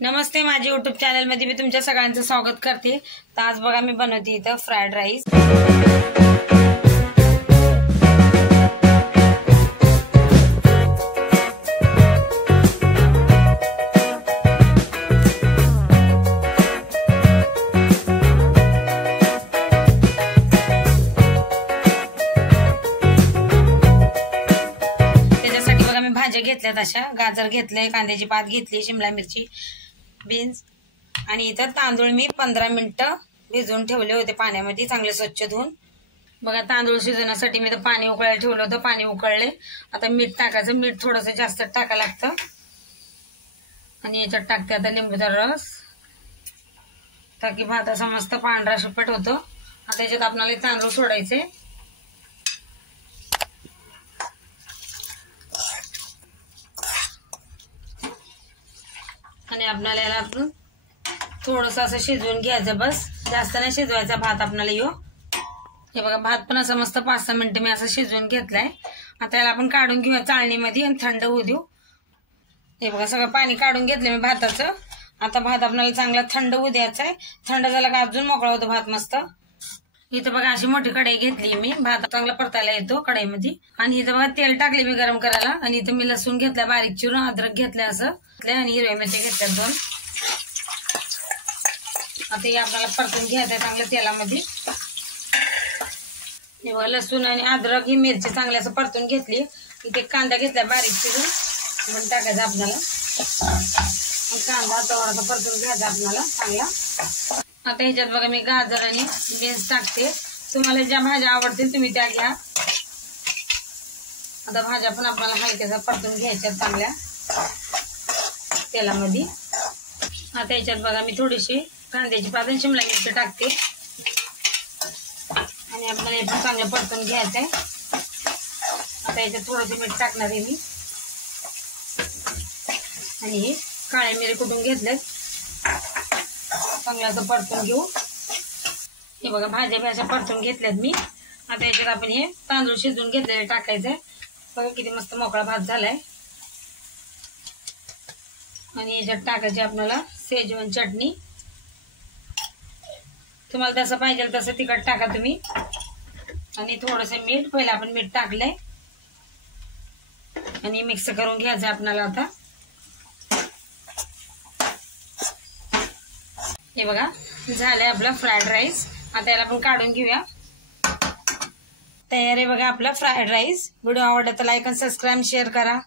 नमस्ते, माझ्या YouTube channel मध्ये मी तुमच्या सगळ्यांचं स्वागत करते। तर आज बघा मी बनवते इथं फ्राईड राईस। त्याच्यासाठी बघा मी भाज्या घेतल्यात, अशा गाजर घेतले, कांद्याची पात घेतली, शिमला मिरची, बीन्स आणि इथं तांदूळ मी 15 मिनिटं भिजवून ठेवले होते पाण्यामध्ये, चांगले स्वच्छ धुवून। बघा तांदूळ शिजवण्यासाठी मी तर पाणी उकळायला ठेवलं होतं, पाणी उकळले। आता मीठ टाकायचं, मीठ थोडंसं जास्त टाकायला लागतं। आणि याच्यात टाकते आता लिंबूचा रस, ताकी भात असा मस्त पांढरा शुपट होतो। आता याच्यात आपल्याला तांदूळ सोडायचे आणि आपल्याला याला आपण थोडंसं असं शिजवून घ्यायचं, बस जास्त नाही शिजवायचा भात आपल्याला यो। हे बघा भात पण असं मस्त 5-6 मिनिटं मी असं शिजवून घेतलाय। आता याला आपण काढून घेऊया चाळणीमध्ये आणि थंड होऊ देऊ। हे बघा सगळं पाणी काढून घेतलं मी भाताचं। आता भात आपल्याला चांगला थंड होऊ द्यायचा आहे। थंड झाला का अजून मोकळा होतो भात मस्त। इथं बघा अशी मोठी कढई घेतली मी, भात चांगला परतायला येतो कढईमध्ये। आणि इथं बघा तेल टाकले मी गरम करायला, आणि इथं मी लसूण घेतला बारीक चिरून, अद्रक घेतलं असं, आणि हिरव्या मिरच्या घेतल्या 2। आता हे आपल्याला परतून घ्यायचं चांगलं तेलामध्ये। हे बघा लसूण आणि अद्रक ही मिरची चांगली असं परतून घेतली। इथे कांदा घेतला बारीक चिरून, पण टाकायचा आपल्याला कांदा थोडासा परतून घ्यायचा आपल्याला चांगला। आता ह्याच्यात बघा मी गाजर आणि बीन्स टाकते, तुम्हाला ज्या भाज्या आवडतील तुम्ही त्या घ्या। आता भाज्या पण आपल्याला हलक्यासा परतून घ्यायच्या चांगल्या तेलामध्ये। आता याच्यात बघा मी थोडीशी कांद्याची पात आणि शिमला मिरची टाकते, आणि आपल्याला हे पण चांगलं परतून घ्यायचंय। आता याच्यात थोडंसं मीठ टाकणार आहे मी, आणि हे काळे मिरे कुटून घेतलेत, चांगलं असं परतून घेऊ। हे बघा भाज्या परतून घेतल्यात मी। आता याच्यात आपण हे तांदूळ शिजवून घेतलेले टाकायचंय। बघा किती मस्त मोकळा भात झालाय। आणि याच्यात टाकायची आपल्याला शेजवान चटणी, तुम्हाला जसं पाहिजे तसं तिखट टाका तुम्ही। आणि थोडंसं मीठ, पहिला आपण मीठ टाकलंय, आणि मिक्स करून घ्यायचं आपल्याला। आता हे बघा झालंय आपला फ्राईड राईस। आता याला आपण काढून घेऊया। तयार आहे बघा आपला फ्राईड राईस। व्हिडिओ आवडला तर लाईक आणि सबस्क्राईब शेअर करा।